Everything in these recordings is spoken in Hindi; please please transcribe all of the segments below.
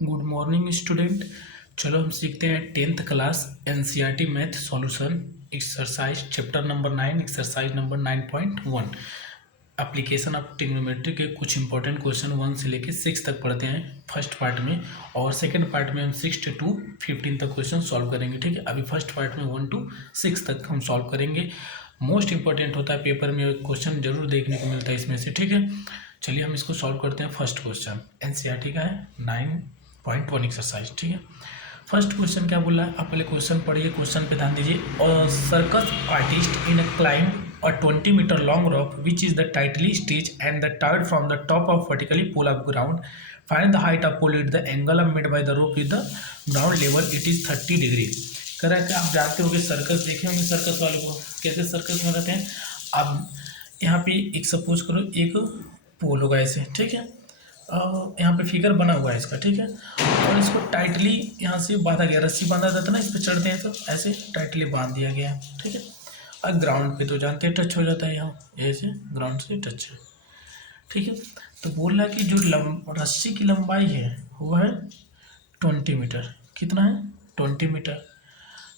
Good morning student. चलो हम सीखते हैं 10th class NCERT math solution exercise chapter number 9 exercise number 9.1 application of trigonometry के कुछ इंपॉर्टेंट क्वेश्चन 1 से लेकर 6 तक पढ़ते हैं फर्स्ट पार्ट में, और सेकंड पार्ट में हम 6 to 15 तक क्वेश्चन सॉल्व करेंगे। ठीक है, अभी फर्स्ट पार्ट में 1 to 6 तक हम सॉल्व करेंगे। मोस्ट इंपॉर्टेंट होता है, पेपर में क्वेश्चन जरूर देखने को मिलता है इसमें से। ठीक है, चलिए हम इसको सॉल्व करते हैं। फर्स्ट क्वेश्चन एनसीईआरटी का है 9.1 एक्सरसाइज। ठीक है, फर्स्ट क्वेश्चन क्या बोला है, आप पहले क्वेश्चन पढ़िए, क्वेश्चन पे ध्यान दीजिए। और circus artist in a climb a 20 meter long rope which is the tightly stitched and the tied from the top of vertically pull up ground. Find the height of pull at the angle of made by the rope with the ground level, it is 30 degree. कह रहा है कि आप जानते हो कि सर्कस देखे होंगे, सर्कस वाले को कैसे सर्कस में रहते हैं। अब यहाँ पे एक सपोज करो एक पोल होगा ऐसे, ठीक है, यहाँ पे फिगर बना हुआ है इसका, ठीक है, और इसको टाइटली यहाँ से बांधा गया, रस्सी बांधा जाता है ना, इस पर चढ़ते हैं तो ऐसे टाइटली बांध दिया गया है। ठीक है, अब ग्राउंड पे तो जानते हैं टच हो जाता है, यहाँ ऐसे ग्राउंड से टच है। ठीक है, तो बोल रहा है कि जो रस्सी की लंबाई है वो है 20 मीटर। कितना है? 20 मीटर।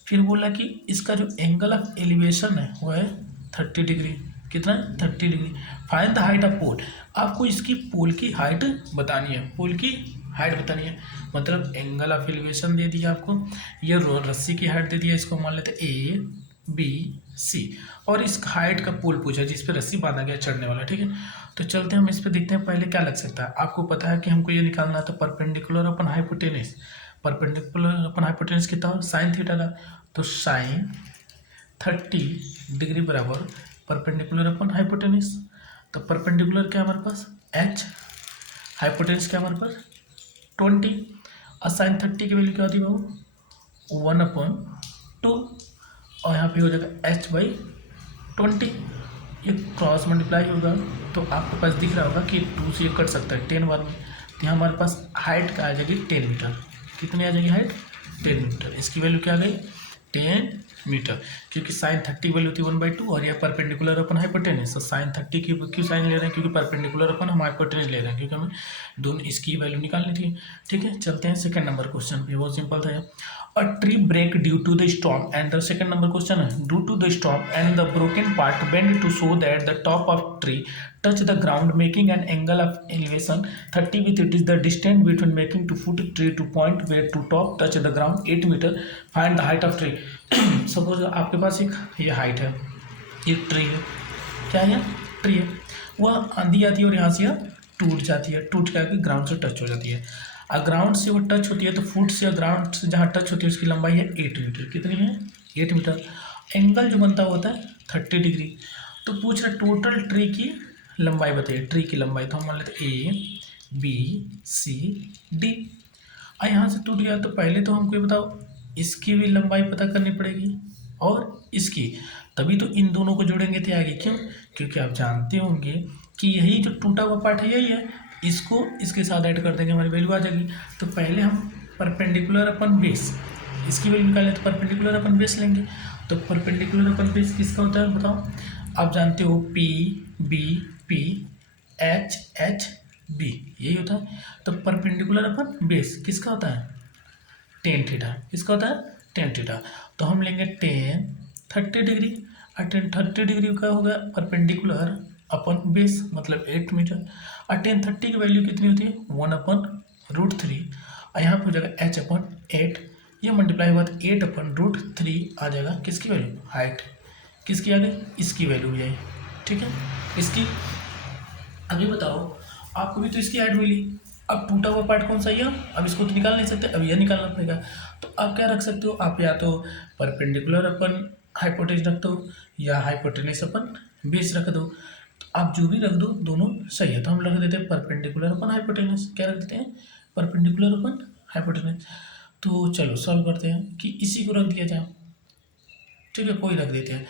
फिर बोला कि इसका जो एंगल ऑफ एलिवेशन है वो है 30 डिग्री। कितना है? 30 degree. Find the height of pole. आपको इसकी पोल की हाइट बतानी है, पोल की हाइट बतानी है, मतलब एंगल ऑफ एलिवेशन दे दिया आपको, ये रस्सी की हाइट दे दिया, इसको मान लेते ए बी सी, और इस हाइट का पोल पूछा जिस पे रस्सी बांधा गया चढ़ने वाला। ठीक है, तो चलते हैं हम इस पे देखते हैं पहले क्या लग सकता है। आपको पता है कि हमको ये निकालना था perpendicular upon hypotenuse. Perpendicular upon hypotenuse कितना हो? साइन थीटा का, तो साइन 30 डिग्री बराबर परपेंडिकुलर अपन हाइपोटेनस। तो परपेंडिकुलर क्या हमारे पास? एच, हाइपोटेनस क्या हमारे पास? 20, और साइन 30 की वैल्यू क्या होती है बाबू? 1/2, और यहाँ पे हो जाएगा h/20। ये क्रॉस मल्टीप्लाई होगा तो आपके पास दिख रहा होगा कि 2 से ये कट सकता है 10 बार में। तो यहाँ हमारे पास हाइट का आ जाएगी 10 मीटर। कितनी आ जाएगी हाइट? 10 मीटर। इसकी वैल्यू क्या आ गई? 10 मीटर, क्योंकि साइन 30 वैल्यू थी 1/2, और यह परपेंडिकुलर अपन हाइपोटेनस। तो साइन 30 की क्यों साइन ले रहे हैं? क्योंकि परपेंडिकुलर अपन हम हाइपोटेनस ले रहे हैं, क्योंकि हमें दोनों इसकी वैल्यू निकालनी थी। ठीक है, चलते हैं सेकंड नंबर क्वेश्चन पे। बहुत सिंपल था। A tree break due to the storm, and the second number question है due to the storm and the broken part bend to show that the top of tree touch the ground making an angle of elevation 30 with it is the distance between making to foot tree to point where to top touch the ground 8 meter. Find the height of tree. Suppose आपके पास एक ये हाइट है, ये ट्री है, क्या है? ट्री है, वह आंधी आती है और यहाँ से यह टूट जाती है, टूट के ग्राउंड से टच हो जाती है। और ग्राउंड से वो टच होती है तो फुट से ग्राउंड से जहाँ टच होती है उसकी लंबाई है 8 मीटर। कितनी है? 8 मीटर। एंगल जो बनता होता है 30 डिग्री। तो पूछ रहे टोटल ट्री की लंबाई बताइए, ट्री की लंबाई। तो हम मान लेते ए बी सी डी। और यहाँ से टूट गया तो पहले तो हमको ये बताओ इसकी भी लंबाई पता करनी पड़ेगी और इसकी, तभी तो इन दोनों को जोड़ेंगे तो आगे। क्यों? क्योंकि आप जानते होंगे कि यही जो टूटा हुआ पार्ट है यही है, इसको इसके साथ ऐड कर देंगे, हमारी वैल्यू आ जाएगी। तो पहले हम परपेंडिकुलर अपन बेस, इसकी वैल्यू निकालें तो परपेंडिकुलर अपन बेस लेंगे। तो परपेंडिकुलर अपन बेस किसका होता है बताओ? आप जानते हो P B P H H B, यही होता है। तो परपेंडिकुलर अपन बेस किसका होता है? Tan theta. किसका होता है? Ten theta. तो हम लेंगे टेन 30 डिग्री, और टेन 30 डिग्री का होगा परपेंडिकुलर अपन बेस, मतलब 8 मीटर। और टेन 30 की वैल्यू कितनी होती है? 1/√3, और यहाँ पर हो जाएगा h/8। ये मल्टीप्लाई हुआ तो 8/√3 आ जाएगा। किसकी वैल्यू? हाइट। किसकी आ गई? इसकी वैल्यू भी आई। ठीक है, इसकी। अभी बताओ, आपको भी तो इसकी हाइट मिली, अब टूटा हुआ पार्ट कौन सा है? अब इसको तो निकाल नहीं सकते, अब यह निकालना पड़ेगा। तो आप क्या रख सकते हो? आप या तो परपेंडिकुलर अपन हाइपोटेनस रख दो या हाइपोटेनस अपन बेस रख दो। तो आप जो भी रख दो दोनों सही है। तो हम रख देते हैं परपेंडिकुलर अपन हाइपोटेनस। क्या रख देते हैं? Perpendicular upon hypotenuse. तो चलो सॉल्व करते हैं कि इसी को रख दिया जाए। ठीक है, कोई रख देते हैं।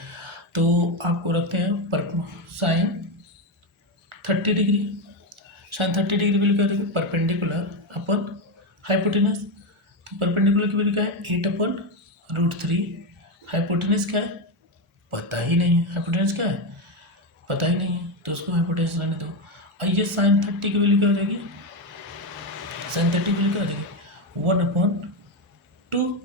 तो आपको रखते हैं पर sine 30 degree. Sine 30 degree value क्या होती है? Perpendicular upon hypotenuse. तो परपेंडिकुलर की वैल्यू क्या है? 8/√3। हाइपोटेनस क्या है? पता ही नहीं है। हाइपोटेनस क्या है? पता ही नहीं है, तो उसको हाइपोटेनस रहने दो। और ये साइन 30 की वैल्यू क्या हो जाएगी? साइन 30 की वैल्यू क्या हो जाएगी? 1/2।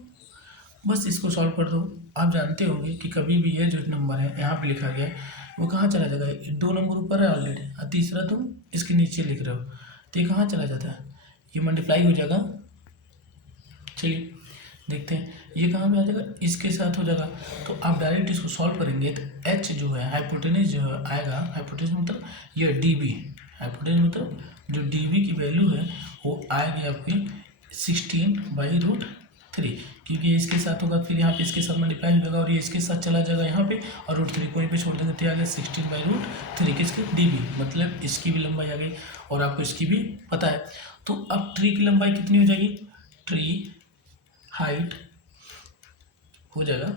बस इसको सॉल्व कर दो। आप जानते होंगे कि कभी भी ये जो नंबर है यहाँ पे लिखा गया है वो कहाँ चला जाता है, 2 नंबर ऊपर है ऑलरेडी और तीसरा तुम इसके नीचे लिख रहे हो, तो ये कहाँ चला जाता है, ये मल्टीप्लाई हो जाएगा। चलिए देखते हैं ये कहाँ पे आ जाएगा, इसके साथ हो जाएगा। तो आप डायरेक्ट इसको सॉल्व करेंगे तो एच जो है हाइपोटेनस जो है आएगा, हाइपोटेनस मतलब ये डी बी, हाइपोटेनस मतलब जो डी बी की वैल्यू है वो आएगी आपकी 16/√3, क्योंकि इसके साथ होगा फिर यहाँ पे इसके साथ मल्टीप्लाई हो जाएगा और ये इसके साथ चला जाएगा यहाँ पे और √3 को यहीं पे छोड़ देंगे तो आ गया 16/√3 किसके डी बी, मतलब इसकी भी लंबाई आ गई और आपको इसकी भी पता है। तो अब ट्री की लंबाई कितनी हो जाएगी, ट्री हाइट हो जाएगा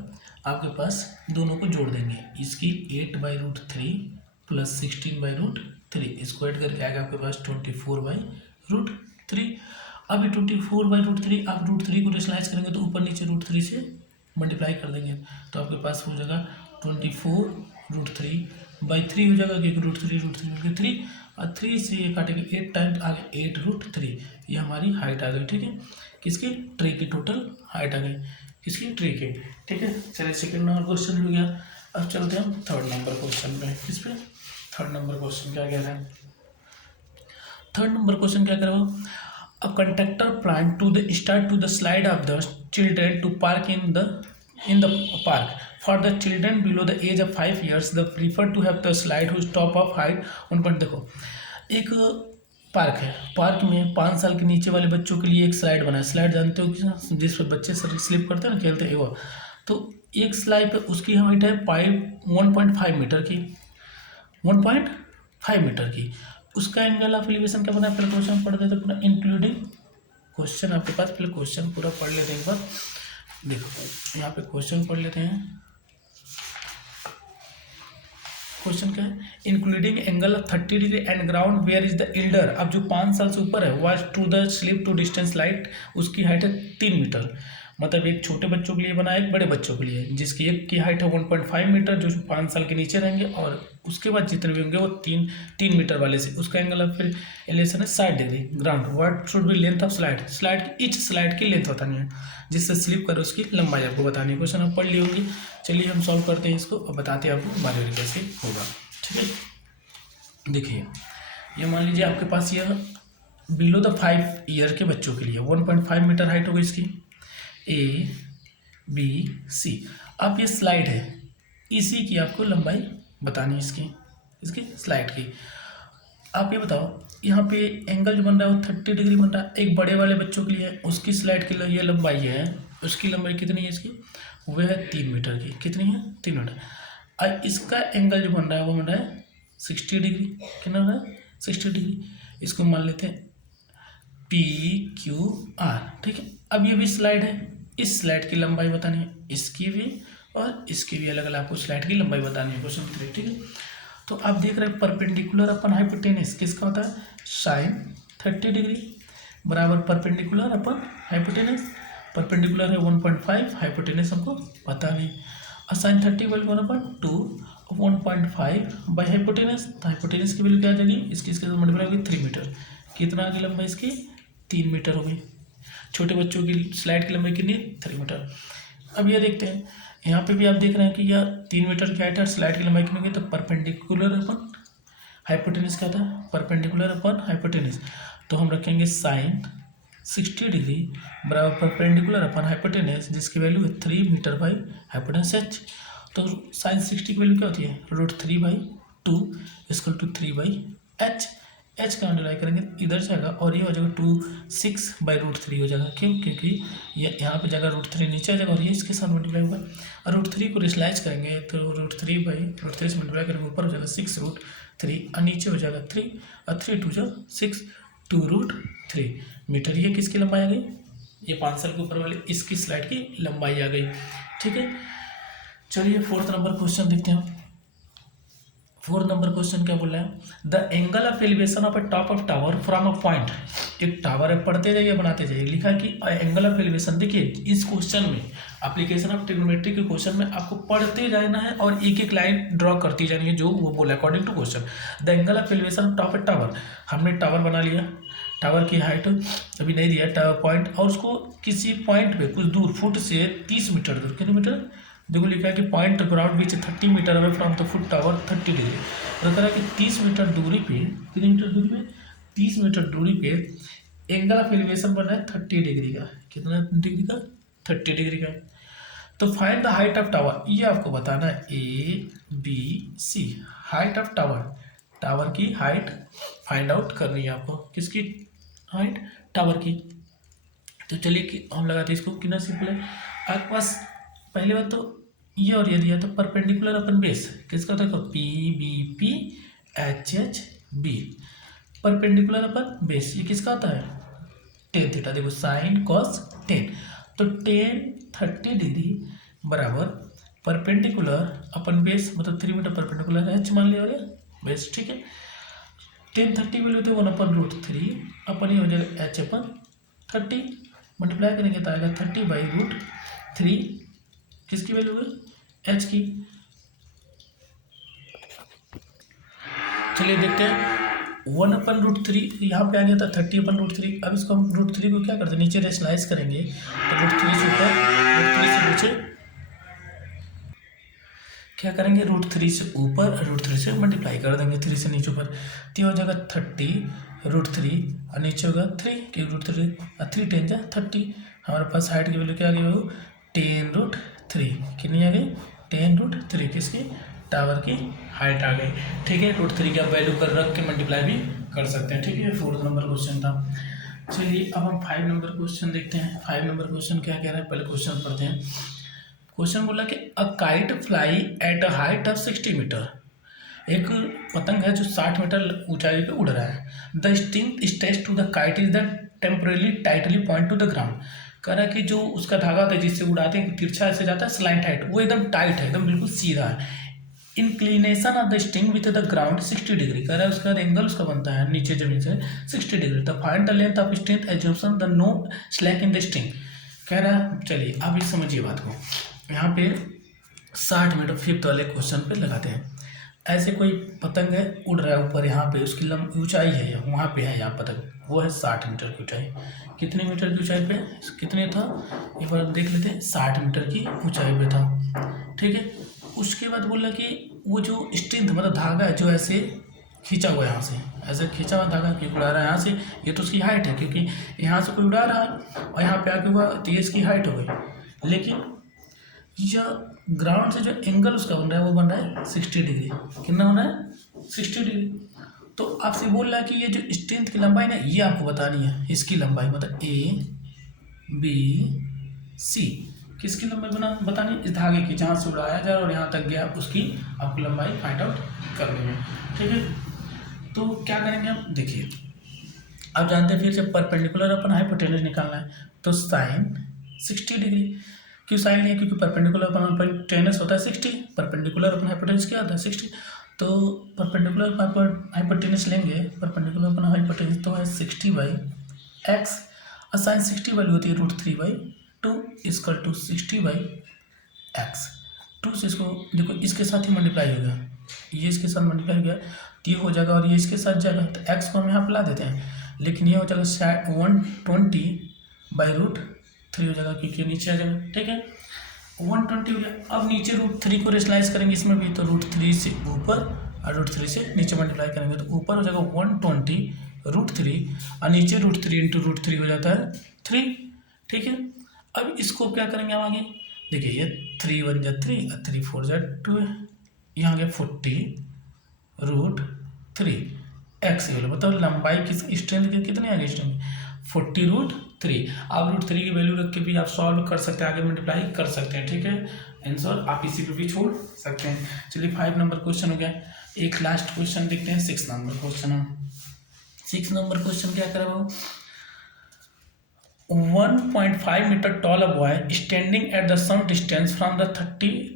आपके पास, दोनों को जोड़ देंगे, इसकी 8/√3 प्लस 16/√3 इसको ऐड करके आएगा आपके पास 24/√3। अब ये 24/√3 आप √3 को रेशनलाइज करेंगे तो ऊपर नीचे √3 से मल्टीप्लाई कर देंगे तो आपके पास हो जाएगा 24√3/3 हो जाएगा, क्योंकि √3 और 3 से ये काटेंगे 8 टाइम्स आगे 8√3, ये हमारी हाइट आ गई। ठीक है, किसकी, ट्री की टोटल हाइट आ गई, किसकी, ट्री की। ठीक है, चलिए सेकंड नंबर क्वेश्चन हो गया। अब चलते हैं थर्ड नंबर क्वेश्चन पे। किस पे, थर्ड नंबर क्वेश्चन क्या कह रहे हैं, थर्ड नंबर क्वेश्चन क्या कह रहा हो, a conductor planned to the start to the slide of the children to park in the park. For the children below the age of 5 years, they prefer to have the slide whose top of height 1 point। देखो एक पार्क है, पार्क में 5 साल के नीचे वाले बच्चों के लिए एक स्लाइड बना है। स्लाइड जानते हो कि जिस पर बच्चे स्लिप करते हैं ना, खेलते हैं वो। तो एक स्लाइड पे उसकी हाइट है 1.5 मीटर की, 1.5 मीटर की। उसका एंगल ऑफ एलिवेशन क्या बना है, पहले क्वेश्चन पढ़ देते पूरा इंक्लूडिंग क्वेश्चन आपके पास, पहले क्वेश्चन पूरा पढ़ लेते हैं एक बार। देखो यहाँ पे क्वेश्चन पढ़ लेते हैं, क्वेश्चन क्या है, including angle of 30 degree and ground where is the elder. अब जो 5 साल से ऊपर है was to the slip to distance light, उसकी हाइट है 3 मीटर। मतलब एक छोटे बच्चों के लिए बना है, एक बड़े बच्चों के लिए, जिसकी एक की हाइट है 1.5 मीटर जो 5 साल के नीचे रहेंगे, और उसके बाद जितने भी होंगे वो 3 मीटर वाले से। उसका एंगल ऑफ एलिवेशन है 60 degree. Ground what should be length of slide, slide की ईच स्लाइड की लेंथ बतानी है, जिससे स्लिप करे उसकी लंबाई आपको बतानी है। क्वेश्चन आप पढ़ ली होंगी। चलिए हम सॉल्व करते हैं इसको और बताते हैं आपको बारी बारी कैसे होगा। ठीक है, देखिए ये मान लीजिए आपके पास ये बिलो द 5 ईयर के बच्चों के लिए 1.5 मीटर हाइट होगी इसकी, A B C। अब ये स्लाइड है, इसी की आपको लंबाई बतानी है, इसकी स्लाइड की। आप ये बताओ यहाँ पे एंगल जो बन रहा है वो 30 डिग्री बन रहा है, एक बड़े वाले बच्चों के लिए उसकी स्लाइड की ये लंबाई है, उसकी लंबाई कितनी है इसकी, वह है 3 मीटर की। कितनी है, 3 मीटर। और इसका एंगल जो बन रहा है वो बन रहा है 60 डिग्री। कितना बन रहा है, 60 डिग्री। इसको मान लेते हैं PQR। ठीक है, अब ये भी स्लाइड है, इस स्लाइड की लंबाई बतानी है, इसकी भी और इसकी भी अलग अलग आपको स्लाइड की लंबाई बतानी है। क्वेश्चन 3। ठीक है, तो आप देख रहे हैं परपेंडिकुलर अपन हाइपोटेनस किसका होता है, साइन 30 डिग्री बराबर परपेंडिकुलर अपन हाइपोटेनस। परपेंडिकुलर है 1.5, हाइपोटेनस हमको पता नहीं, और साइन 30 वैल्यू 1/2 1.5 बाई हाइपोटेनस। तो हाइपोटेनस की वैल्यू क्या आ जाएगी, इसकी इसके साथ मल्टीप्लाई होगी 3 मीटर। कितना की लंबाई इसकी, 3 मीटर हो गई। छोटे बच्चों की स्लाइड की लंबाई कितनी है, 3 मीटर। अब ये देखते हैं यहाँ पे भी आप देख रहे हैं कि यह 3 मीटर की हाइट है, स्लाइड की लंबाई कितनी होगी, तो परपेंडिकुलर अपन हाइपोटेनस क्या था, परपेंडिकुलर अपन हाइपोटेनस। तो हम रखेंगे साइन 60 डिग्री बराबर परपेंडिकुलर अपन हाइपोटेनस, जिसकी वैल्यू है 3 मीटर बाई हाइपोटेनस h। तो साइन 60 की वैल्यू क्या होती है, √3/2 इक्वल टू 3/h। h का मल्टीप्लाई करेंगे इधर जाएगा और ये हो जाएगा 26/√3 हो जाएगा। क्यों, क्योंकि ये यहाँ पे जाएगा √3 नीचे आ जाएगा और ये इसके साथ मल्टीप्लाई होगा, और √3 को रेशनलाइज करेंगे तो √3/√3 से मल्टीप्लाई करेंगे, ऊपर हो जाएगा 6√3 और नीचे हो जाएगा 3 और 3 2 जो 6 2√3 मीटर। ये किसकी लंबाई आ गई, ये 5 साल के ऊपर वाले इसकी स्लाइड की लंबाई आ गई। ठीक है, चलिए 4th नंबर क्वेश्चन देखते हैं। 4th नंबर क्वेश्चन क्या बोल रहा है, the angle of elevation of a top of tower from a point. एक टावर है, पढ़ते जाइए बनाते जाइए। लिखा है कि एंगल ऑफ एलिवेशन, देखिए इस क्वेश्चन में एप्लीकेशन ऑफ ट्रिग्नोमेट्री के क्वेश्चन में आपको पढ़ते जाना है और एक एक लाइन ड्रॉ करती जानी है जो वो बोला according to question. The angle of elevation of top of tower, हमने टावर बना लिया, टावर की हाइट अभी नहीं दिया टावर पॉइंट, और उसको किसी पॉइंट पे कुछ दूर फुट से 30 मीटर दूर, कितने मीटर देखो लिखा है कि पॉइंट ग्राउंड बीच 30 metre away from the foot tower 30 degree. और कह रहा है कि 30 मीटर दूरी पे, कितने मीटर दूरी पे, 30 मीटर दूरी पे एंगल ऑफ एलिवेशन बन रहा है 30 डिग्री का, कितना डिग्री का, 30 डिग्री का। तो find the height of tower, ये आपको बताना है ABC, height of tower, tower की हाइट फाइंड आउट करनी है आपको, किसकी हाइट, टावर की। तो चलिए कि हम लगाते हैं इसको, कितना सिंपल है आपके पास। पहली बात तो ये और ये दिया तो परपेंडिकुलर अपन बेस किसका, देखो PBP HHB, perpendicular upon base ये किसका होता है, टेन थीटा। देखो साइन कॉस टेन, तो टेन 30 डिग्री बराबर परपेंडिकुलर अपन बेस, मतलब 3 मीटर परपेंडिकुलर H मान लिया बेस, ठीक है। टेन 30 वैल्यू थे 1/√3 अपन ही हो जाएगा H/30, मल्टीप्लाई करेंगे तो आएगा 30/√3, किसकी वैल्यू है, H की। चलिए देखते हैं 1/√3 यहाँ पे आ गया था 30/√3। अब इसको हम √3 को क्या करते हैं, नीचे रेशनलाइज करेंगे तो √3 से ऊपर √3 से नीचे क्या करेंगे, √3 से ऊपर √3 से मल्टीप्लाई कर देंगे, 3 से नीचे ऊपर, तो हो जाएगा 30√3 और नीचे होगा 3 कि √3 और 3 10 जा 30। हमारे पास हाइट की वैल्यू क्या आ गई, वो 10√3, कितनी आ गई, 10√3, किसकी, टावर की हाइट आ गई, ठीक है। √3 की आप वैल्यू कर रख के मल्टीप्लाई भी कर सकते हैं, ठीक है। 4 नंबर क्वेश्चन था। चलिए अब हम 5 नंबर क्वेश्चन देखते हैं। 5 नंबर क्वेश्चन क्या कह रहा है, पहले क्वेश्चन पढ़ते हैं। क्वेश्चन बोला कि a kite fly at a height of 60 metre, एक पतंग है जो 60 मीटर ऊंचाई पे उड़ रहा है। The string stretched to the kite is the temporarily tightly point to the ground, कह रहा है कि जो उसका धागा होता है जिससे उड़ाते हैं, तिरछा ऐसे जाता है स्लाइंट हाइट, वो एकदम टाइट है, एकदम बिल्कुल सीधा है। Inclination of the sting with the ground 60 degree, कह रहा है उसका एंगल उसका बनता है नीचे जमीन से 60 degree. The find the length of string assumption the no slack in the string, कह रहा है। चलिए अब इस समझिए बात को, यहाँ पे 60 मीटर 5th वाले क्वेश्चन पे लगाते हैं। ऐसे कोई पतंग है उड़ रहा है ऊपर, यहाँ पे उसकी ऊंचाई है, वहाँ पे है यहाँ पतंग, वो है 60 मीटर की ऊंचाई। कितने मीटर की ऊंचाई पे, कितने था एक बार देख लेते हैं, 60 मीटर की ऊंचाई पे था, ठीक है। उसके बाद बोला कि वो जो स्ट्रिंग मतलब धागा है जो ऐसे खींचा हुआ है, यहाँ से ऐसे खींचा हुआ धागा क्यों उड़ा रहा है यहाँ से, ये तो उसकी हाइट है, क्योंकि यहाँ से कोई उड़ा रहा है और यहाँ पे आके हुआ तो ये इसकी हाइट हो गई। लेकिन यह ग्राउंड से जो एंगल उसका बन रहा है वो बन रहा है 60 डिग्री, कितना बन रहा है 60 डिग्री। तो आपसे बोल रहा है कि ये जो स्ट्रेंथ की लंबाई ना ये आपको बतानी है, इसकी लंबाई मतलब ABC, किसकी लंबाई बतानी, इस धागे की जहाँ से उड़ाया जाए और यहाँ तक गया उसकी आपको लंबाई फाइंड आउट करनी है, ठीक है। तो क्या करेंगे हम, देखिए आप जानते हैं फिर से परपेंडिकुलर अपन हाइपोटेनस निकालना है, तो साइन 60 डिग्री, क्यों साइन लिया, क्योंकि परपेंडिकुलर अपन हाइपोटेनस होता है 60, परपेंडिकुलर अपन हाइपोटेनस क्या होता है 60, तो परपेंडिकुलर हाइपोटेनस लेंगे, परपेंडिकुलर अपन हाइपोटेनस तो है 60/x, और साइन 60 वैल्यू होती है √3/2 इसकल टू 60/x। 2 से इसको देखो इसके साथ ही मल्टीप्लाई होगा, ये इसके साथ मल्टीप्लाई हो गया तो ये हो जाएगा और ये इसके साथ जाएगा, तो x को हम यहाँ पर ला देते हैं, लेकिन ये हो जाएगा 120/√3 हो जाएगा क्योंकि नीचे आ जाएगा, ठीक है। 120 हो गया। अब नीचे √3 को रेशनलाइज करेंगे इसमें भी, तो √3 से ऊपर और √3 से नीचे मल्टीप्लाई करेंगे तो ऊपर हो जाएगा 120/√3 और नीचे √3 इंटू √3 हो जाता है 3, ठीक है। अब इसको क्या करेंगे हम आगे, देखिए ये 3 1 जा 3 और 3 4 जा 2 है, यहाँ आ गया 40√3 x बोलो, मतलब लंबाई किस स्ट्रेंथ की कितनी आ गई, स्ट्रेंथ 40√3। आप √3 की वैल्यू रख के भी आप सॉल्व कर सकते हैं, आगे मल्टीप्लाई कर सकते हैं, ठीक है। आंसर आप इसी पे भी छोड़ सकते हैं। चलिए 5 नंबर क्वेश्चन हो गया। एक लास्ट क्वेश्चन देखते हैं 6 नंबर क्वेश्चन। हम 6 नंबर क्वेश्चन क्या करें वो, 1.5 metre tall a boy standing at the some distance from the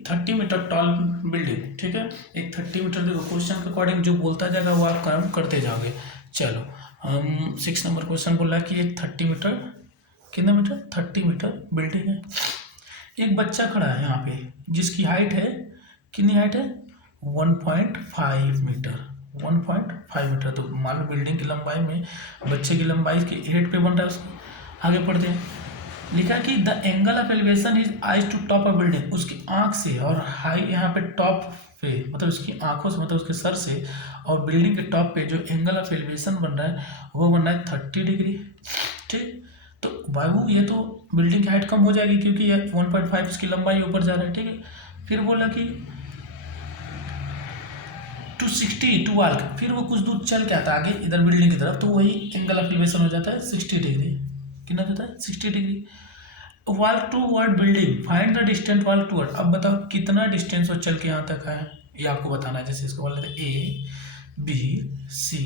30 metre tall building, ठीक है। एक 30 मीटर देखो क्वेश्चन के अकॉर्डिंग जो बोलता जाएगा वो आप काम करते जाओगे। चलो हम 6 नंबर क्वेश्चन बोल रहा है कि एक 30 मीटर, कितने मीटर 30 मीटर बिल्डिंग है, एक बच्चा खड़ा है यहाँ पे जिसकी हाइट है, कितनी हाइट है 1.5 मीटर, 1.5 मीटर। तो मान लो बिल्डिंग की लंबाई में बच्चे की लंबाई के 8 पे बन रहा है, उसको आगे पढ़ते हैं। लिखा कि the angle of elevation is eyes to top of building, उसकी आंख से और हाई यहाँ पे टॉप पे मतलब उसकी आंखों से मतलब उसके सर से और बिल्डिंग के टॉप पे जो एंगल ऑफ एलिवेशन बन रहा है वो बन रहा है 30 डिग्री। ठीक, तो बाबू ये तो बिल्डिंग की हाइट कम हो जाएगी क्योंकि ये 1.5 इसकी लंबाई ऊपर जा रहा है। ठीक है, फिर बोला कि 260 टू वाल्क, फिर वो कुछ दूर चल के आता है आगे इधर बिल्डिंग की तरफ, तो वही एंगल ऑफ एलिवेशन हो जाता है 60 डिग्री। कितना होता है 60 degree. Walk towards building, find the distance walk towards. अब बताओ कितना डिस्टेंस वो चल के यहाँ तक है, ये आपको बताना है। जैसे इसको बोल रहे थे ए बी सी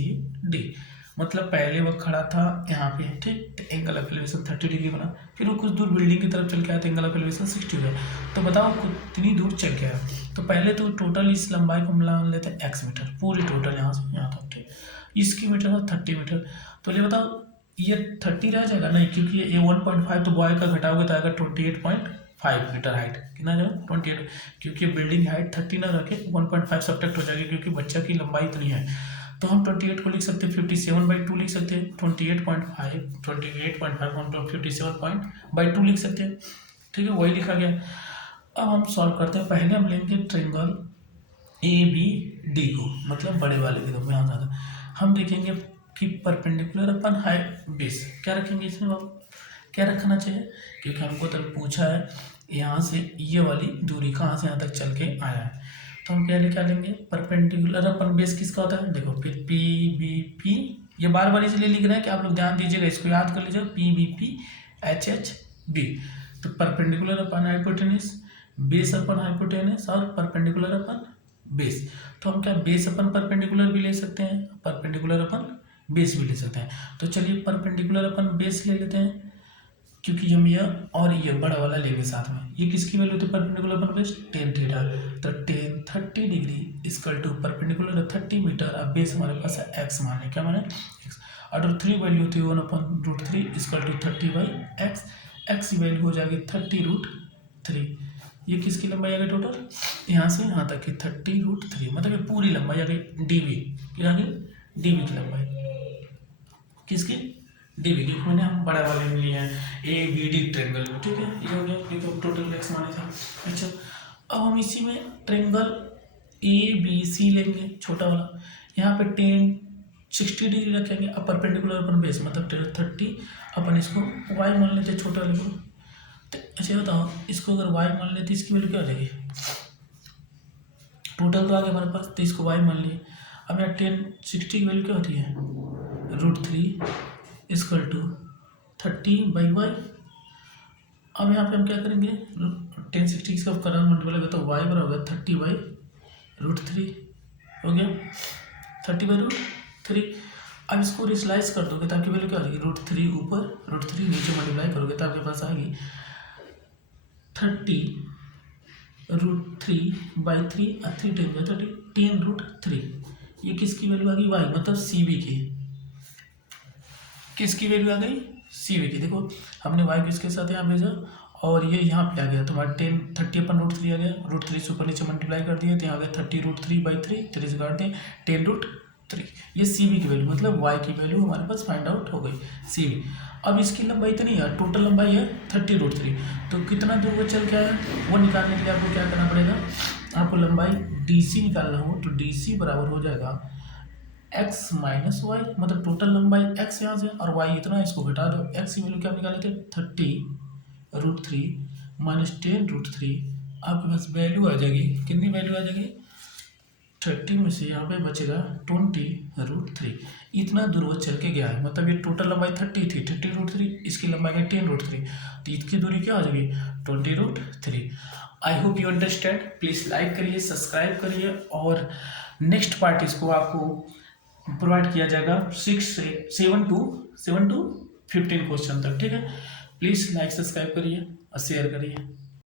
डी, मतलब पहले वो खड़ा था यहाँ पे, ठीक, तो एंगल ऑफ एलिवेशन 30 डिग्री बना, फिर वो कुछ दूर बिल्डिंग की तरफ चल के आया तो एंगल ऑफ एलिवेशन 60 हो गया। तो बताओ कितनी दूर चल के आया। तो पहले तो टोटल इस लंबाई को मान लेते हैं एक्स मीटर, पूरी टोटल यहाँ से यहाँ तक, ठीक, इसकी मीटर है 30 मीटर। तो ये बताओ ये 30 रह जाएगा नहीं, क्योंकि ये 1.5 तो बॉय का घटाओगे तो आएगा 28.5 मीटर हाइट। कितना जाएगा 28, क्योंकि बिल्डिंग हाइट 30 ना रखे 1.5 सब्ट्रैक्ट हो जाएगी क्योंकि बच्चा की लंबाई इतनी है। तो हम 28 को लिख सकते हैं 57/2 लिख सकते हैं, 28.5 हम 57/2 लिख सकते हैं। ठीक है, वही लिखा गया। अब हम सॉल्व करते हैं। पहले हम लेंगे ट्रायंगल ए बी डी को, मतलब बड़े वाले की तरफ यहाँ ज़्यादा हम देखेंगे कि परपेंडिकुलर अपन हाई बेस क्या रखेंगे इसमें, आप क्या रखना चाहिए, क्योंकि हमको तब पूछा है यहाँ से ये वाली दूरी कहाँ से यहाँ तक चल के आया है। तो हम क्या लेंगे परपेंडिकुलर अपन बेस किसका होता है, देखो फिर पी बी पी, ये बार बार इसलिए लिख रहे हैं कि आप लोग ध्यान दीजिएगा, इसको याद कर लीजिएगा, P B P H H B. तो perpendicular upon hypotenuse, base upon hypotenuse और परपेंडिकुलर अपन बेस। तो हम क्या बेस अपन परपेंडिकुलर भी ले सकते हैं, परपेंडिकुलर अपन बेस भी ले सकते हैं। तो चलिए परपेंडिकुलर अपन बेस ले लेते हैं, क्योंकि हम यह और ये बड़ा वाला लेंगे साथ में। ये किसकी वैल्यू होती है परपेंडिकुलर अपन बेस, टेन थीटा। तो tan 30 degree equal to perpendicular 30 metre. अब बेस हमारे पास है एक्स माने, क्या माने एक्स, और 3 वैल्यू होती है 1/√3 इक्वल टू 30/x। एक्स की वैल्यू हो जाएगी 30√3। ये किसकी लंबाई आ गई टोटल, यहाँ से यहाँ तक की 30√3, मतलब ये पूरी लंबाई आ गई डीबी, क्या आ गई डीबी की लंबाई, किसकी डीबी की। मैंने हम बड़ा वाले में लिए हैं ए बी डी ट्रायंगल में। ठीक है, ये हो गया, ये तो टोटल एक्स माने था। अच्छा, अब हम इसी में ट्रायंगल ए बी सी लेंगे छोटा वाला, यहाँ पे 60 डिग्री रखेंगे। अब परपेंडिकुलर अपन बेस मतलब 30, अपन इसको वाई मान लेते छोटे वाले को। तो अच्छा बताओ, इसको अगर वाई मान लेते इसकी वैल्यू क्या हो जाएगी, टोटल तो आ गया हमारे पास, तो इसको वाई मान लिए। अब यहाँ 60 की वैल्यू क्या होती है √3 इक्वल टू 30/y। अब यहाँ पे हम क्या करेंगे 60 इसका करंट मल्टीप्लाई करें तो y बराबर होगा 30/√3 हो गया, 30/√3। अब इसको रिस्लाइज कर दोगे तो आपकी वैल्यू क्या हो जाएगी √3 ऊपर √3 नीचे मल्टीप्लाई करोगे तो आपके पास आएगी 30√3/3 और 3 10 10√3। ये किसकी वैल्यू आ गई y, मतलब CB की, किसकी वैल्यू आ गई CB की। देखो हमने y को इसके साथ यहाँ भेजा और ये यहाँ पे आ गया, तुम्हारा 30/√3 आ गया, √3 से ऊपर नीचे मल्टीप्लाई कर दिए तो यहाँ आ गया 30√3/3, 3 से काट दिए 10√3। ये CB की वैल्यू मतलब y की वैल्यू हमारे पास फाइंड आउट हो गई CB। अब इसकी लंबाई इतनी है, टोटल लंबाई है 30√3, तो कितना दूर वो चल के आया वो निकालने के लिए आपको क्या करना पड़ेगा, आपको लंबाई DC निकालना हो तो DC बराबर हो जाएगा x माइनस वाई, मतलब टोटल लंबाई x यहाँ से और y इतना, इसको घटा दो। x की वैल्यू क्या निकाले थे 30√3 माइनस 10√3, आपके पास वैल्यू आ जाएगी, कितनी वैल्यू आ जाएगी 30 में से यहाँ पे बचेगा 20√3। इतना दूर वो चल के गया है, मतलब ये टोटल लंबाई 30 थी, 30√3, इसकी लंबाई है 10√3, तो इसकी दूरी क्या हो जाएगी 20√3। I hope you understand. Please like करिए, सब्सक्राइब करिए, और नेक्स्ट पार्ट इसको आपको प्रोवाइड किया जाएगा 7 to 15 क्वेश्चन तक। ठीक है, प्लीज़ लाइक सब्सक्राइब करिए और शेयर करिए।